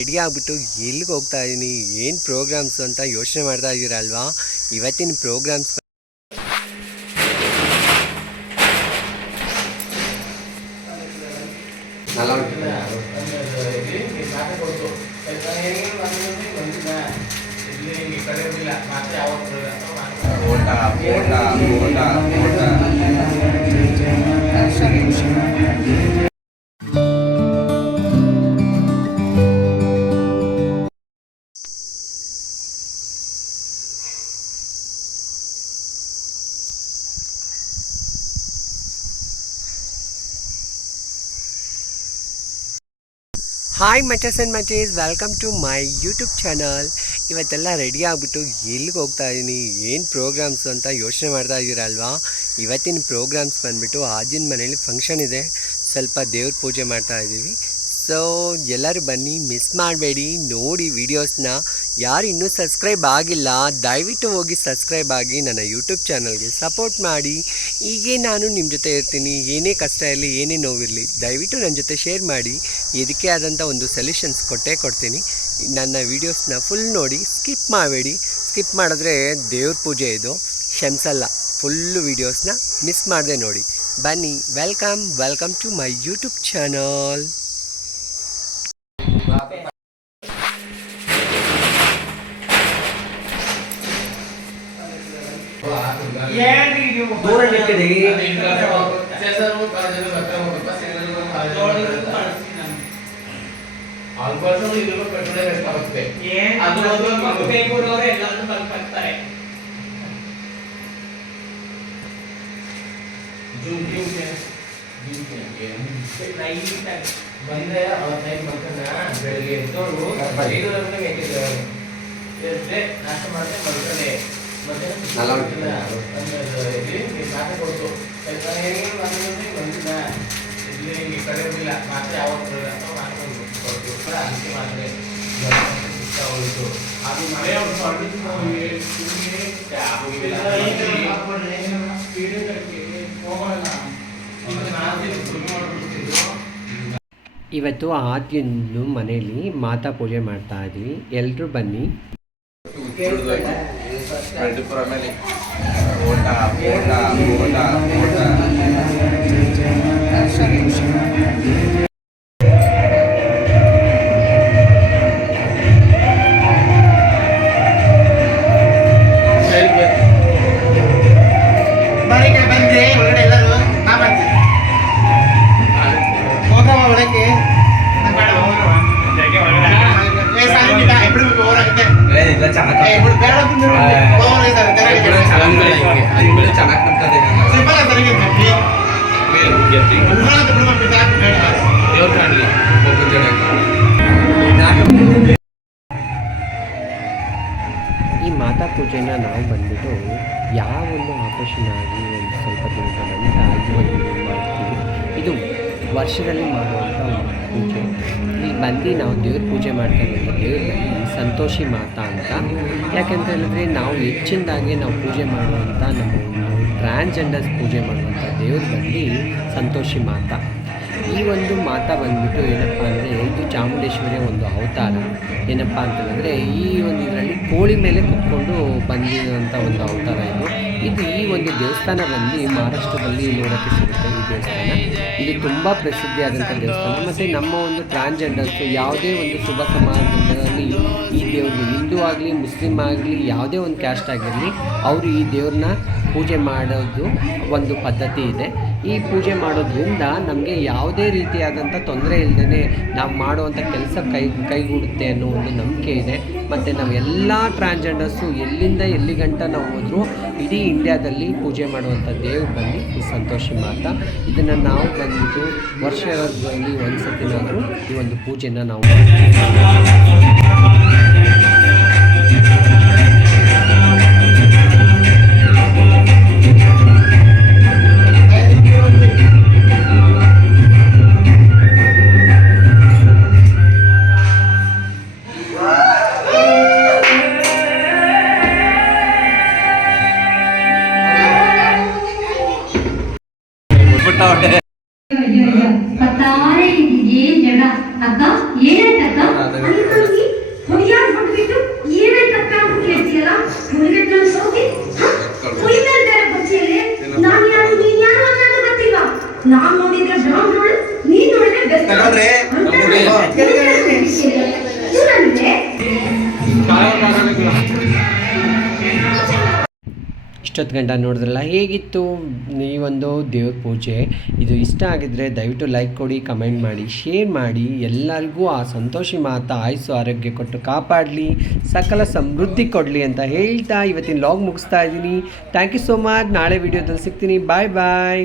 Ready ಆಗಿಬಿಟ್ಟು ಎಲ್ಲಿಗೆ ಹೋಗ್ತಾ ಇದ್ದೀನಿ, ಏನು ಪ್ರೋಗ್ರಾಮ್ಸ್ ಅಂತ ಯೋಚನೆ ಮಾಡ್ತಾ ಇದ್ದೀರಲ್ವಾ. ಇವತ್ತಿನ ಪ್ರೋಗ್ರಾಮ್ಸ್ ಹಾಯ್ ಮಚಸ್ ಆ್ಯಂಡ್ ಮಚೇಸ್, welcome to my YouTube channel. ಇವತ್ತೆಲ್ಲ ರೆಡಿ ಆಗಿಬಿಟ್ಟು ಎಲ್ಲಿಗೆ ಹೋಗ್ತಾ ಇದ್ದೀನಿ, ಏನು ಪ್ರೋಗ್ರಾಮ್ಸ್ ಅಂತ ಯೋಚನೆ ಮಾಡ್ತಾ ಇದ್ದೀರಲ್ವಾ. ಇವತ್ತಿನ ಪ್ರೋಗ್ರಾಮ್ಸ್ ಬಂದುಬಿಟ್ಟು ಆಜಿನ ಮನೇಲಿ ಫಂಕ್ಷನ್ ಇದೆ, ಸ್ವಲ್ಪ ದೇವ್ರ ಪೂಜೆ ಮಾಡ್ತಾ ಇದ್ದೀವಿ. ಸೊ ಎಲ್ಲರೂ ಬನ್ನಿ, ಮಿಸ್ ಮಾಡಬೇಡಿ, ನೋಡಿ ವೀಡಿಯೋಸ್ನ. ಯಾರು ಇನ್ನೂ ಸಬ್ಸ್ಕ್ರೈಬ್ ಆಗಿಲ್ಲ ದಯವಿಟ್ಟು ಹೋಗಿ ಸಬ್ಸ್ಕ್ರೈಬ್ ಆಗಿ ನನ್ನ ಯೂಟ್ಯೂಬ್ ಚಾನಲ್ಗೆ ಸಪೋರ್ಟ್ ಮಾಡಿ. ಹೀಗೆ ನಾನು ನಿಮ್ಮ ಜೊತೆ ಇರ್ತೀನಿ, ಏನೇ ಕಷ್ಟ ಇರಲಿ ಏನೇ ನೋವಿರಲಿ ದಯವಿಟ್ಟು ನನ್ನ ಜೊತೆ ಶೇರ್ ಮಾಡಿ. ಇದಕ್ಕೆ ಆದಂಥ ಒಂದು ಸೊಲ್ಯೂಷನ್ಸ್ ಕೊಡ್ತೀನಿ. ನನ್ನ ವೀಡಿಯೋಸ್ನ ಫುಲ್ ನೋಡಿ, ಸ್ಕಿಪ್ ಮಾಡಬೇಡಿ. ಸ್ಕಿಪ್ ಮಾಡಿದ್ರೆ ದೇವ್ರ ಪೂಜೆ ಇದು, ಕ್ಷಮಿಸಲ್ಲ. ಫುಲ್ಲು ವೀಡಿಯೋಸ್ನ ಮಿಸ್ ಮಾಡದೆ ನೋಡಿ. ಬನ್ನಿ, welcome to my YouTube channel. ದೂರ ನಿಂತಿದೆ ಬಂದ್ರೆ ಅವತ್ತೈದು ಮಕ್ಕಳನ್ನ ಬೆಳಗ್ಗೆ ಎದ್ದೋರು 5 ನಾಷ್ಟ ಮಾಡಿದ್ರೆ ಮಕ್ಕಳೇ ಕೊಡ್ತು ಇಲ್ಲಿ ಕರೆಯೋದಿಲ್ಲ ಮಾತ್ರ ಯಾವತ್ತು ಅದಕ್ಕೆ ಮಾತ್ರ ಹೋಯ್ತು. ಅದು ಮಳೆ ಇವತ್ತು ಆದ್ಯಂದು ಮನೇಲಿ ಮಾತಾ ಪೂಜೆ ಮಾಡ್ತಾ ಇದ್ವಿ. ಎಲ್ಲರೂ ಬನ್ನಿ. ಬಂದ್ರೆ ಒಳಗಡೆ ಎಲ್ಲರೂ ಹೋಗವ ಒಳಗೆ ಈ ಮಾತಾ ಪೂಜೆನ ನಾವು ಬಂದ್ಬಿಟ್ಟು ಯಾವ ಒಂದು ಆಪರೇಷನ್ ಆಗಿ ಒಂದು ಸ್ವಲ್ಪ ದಿನದ ನಂತರ ಮಾಡ್ತೀವಿ. ಇದು ವರ್ಷದಲ್ಲಿ ಮಾಡುವಂಥ ಒಂದು ಪೂಜೆ. ಇಲ್ಲಿ ಬಂದು ನಾವು ದೇವ್ರ ಪೂಜೆ ಮಾಡ್ತಾ ಇರುವಂಥ ದೇವ್ರ ಬಂದು ಸಂತೋಷಿ ಮಾತಾ ಅಂತ. ಯಾಕೆಂತ ಹೇಳಿದ್ರೆ ನಾವು ಹೆಚ್ಚಿನದಾಗಿ ನಾವು ಪೂಜೆ ಮಾಡುವಂಥ ನಮ್ಮ ಟ್ರಾನ್ಸ್ಜೆಂಡರ್ಸ್ ಪೂಜೆ ಮಾಡುವಂಥ ದೇವ್ರ ಬಂದು ಸಂತೋಷಿ ಮಾತಾ. ಈ ಒಂದು ಮಾತಾ ಬಂದ್ಬಿಟ್ಟು ಏನಪ್ಪ ಅಂದರೆ ಇದು ಚಾಮುಂಡೇಶ್ವರಿಯ ಒಂದು ಅವತಾರ. ಏನಪ್ಪ ಅಂತಂದರೆ ಈ ಒಂದು ಇದರಲ್ಲಿ ಕೋಳಿ ಮೇಲೆ ಕುತ್ಕೊಂಡು ಬಂದಿರುವಂಥ ಒಂದು ಅವತಾರ ಇದು. ಈ ಒಂದು ದೇವಸ್ಥಾನ ಬಂದು ಮಹಾರಾಷ್ಟ್ರದಲ್ಲಿ ನೋಡೋಕ್ಕೆ ಸಿಗುತ್ತೆ. ಈ ದೇವಸ್ಥಾನ ಇದು ತುಂಬ ಪ್ರಸಿದ್ಧಿಯಾದಂಥ ದೇವಸ್ಥಾನ. ಮತ್ತು ನಮ್ಮ ಒಂದು ಟ್ರಾನ್ಸ್ಜೆಂಡರ್ಸು ಯಾವುದೇ ಒಂದು ಶುಭ ಸಮಾರಂಭದಲ್ಲಿ ಈ ದೇವ್ರಿಗೆ, ಹಿಂದೂ ಆಗಲಿ ಮುಸ್ಲಿಮ್ ಆಗಲಿ ಯಾವುದೇ ಒಂದು ಕ್ಯಾಸ್ಟ್ ಆಗಿರಲಿ, ಅವರು ಈ ದೇವ್ರನ್ನ ಪೂಜೆ ಮಾಡೋದು ಒಂದು ಪದ್ಧತಿ ಇದೆ. ಈ ಪೂಜೆ ಮಾಡೋದ್ರಿಂದ ನಮಗೆ ಯಾವುದೇ ರೀತಿಯಾದಂಥ ತೊಂದರೆ ಇಲ್ಲದೇ ನಾವು ಮಾಡುವಂಥ ಕೆಲಸ ಕೈಗೂಡುತ್ತೆ ಅನ್ನೋ ಒಂದು ನಂಬಿಕೆ ಇದೆ. ಮತ್ತು ನಾವು ಎಲ್ಲ ಟ್ರಾನ್ಸ್ಜೆಂಡರ್ಸು ಎಲ್ಲಿಂದ ಎಲ್ಲಿಗಂಟ ನಾವು ಹೋದರೂ ಇಡೀ ಇಂಡಿಯಾದಲ್ಲಿ ಪೂಜೆ ಮಾಡುವಂಥ ದೇವ್ರು ಬಂದು ಈ ಸಂತೋಷಿ ಮಾತಾ. ಇದನ್ನು ನಾವು ಬಂದ್ಬಿಟ್ಟು ವರ್ಷದಲ್ಲಿ ಒಂದು ಸತಿನಾದರೂ ಈ ಒಂದು ಪೂಜೆನ ನಾವು ಪತ್ತಾರೆ ಏನ್ ಜಗ ಅಕ್ಕ ಏನಂತಕ್ಕ ನಾನ್ ನೋಡಿದ್ರೆ ಬ್ರೌನ್ ನೋಡು, ನೀನ್ ನೋಡಿದ್ರೆ ಬೆಸ್ಟ್ ತಗೊಂಡ್ರೆ? ಇಷ್ಟೊತ್ತು ಗಂಟ ನೋಡಿದ್ರಲ್ಲ, ಹೇಗಿತ್ತು ಈ ಒಂದು ದೇವ್ರ ಪೂಜೆ? ಇದು ಇಷ್ಟ ಆಗಿದ್ದರೆ ದಯವಿಟ್ಟು ಲೈಕ್ ಕೊಡಿ, ಕಮೆಂಟ್ ಮಾಡಿ, ಶೇರ್ ಮಾಡಿ. ಎಲ್ಲರಿಗೂ ಆ ಸಂತೋಷಿ ಮಾತಾ ಆಯುಸ್ಸು ಆರೋಗ್ಯ ಕೊಟ್ಟು ಕಾಪಾಡಲಿ, ಸಕಲ ಸಮೃದ್ಧಿ ಕೊಡಲಿ ಅಂತ ಹೇಳ್ತಾ ಇವತ್ತಿನ ಲಾಗ್ ಮುಗಿಸ್ತಾ ಇದ್ದೀನಿ. Thank you so much. ನಾಳೆ ವಿಡಿಯೋದಲ್ಲಿ ಸಿಗ್ತೀನಿ. ಬಾಯ್ ಬಾಯ್.